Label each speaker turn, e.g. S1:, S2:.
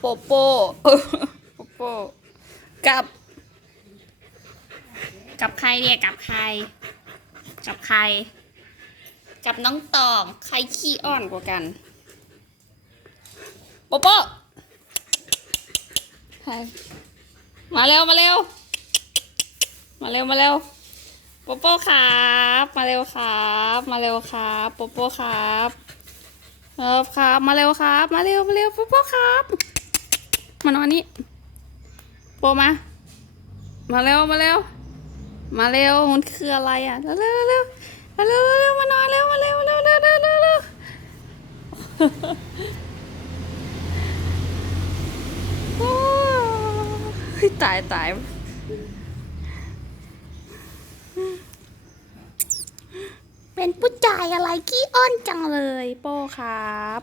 S1: โปโปโปโปกับ กับใครเนี่ยกับใคร กับใคร กับน้องตองใครขี้อ้อนกว่ากัน โปโปใครมาเร็วมาเร็ว มาเร็วมาเร็วโปโปครับ มาเร็วครับ มาเร็วครับโปโปครับเออครับ มาเร็วครับ มาเร็วมาเร็วโปโปครับ มานอนนี่โปมา มาเร็วมาเร็ว มาเร็วมันคืออะไรอะเร็วเร็วเร็วมาเร็วเร็วเร็วมานอนเร็วมาเร็วเร็วเร็วเร็วเร็วเร็วโอ้ยตายตายเป็นผู้ชายอะไรขี้อ้อนจังเลย โป้ครับ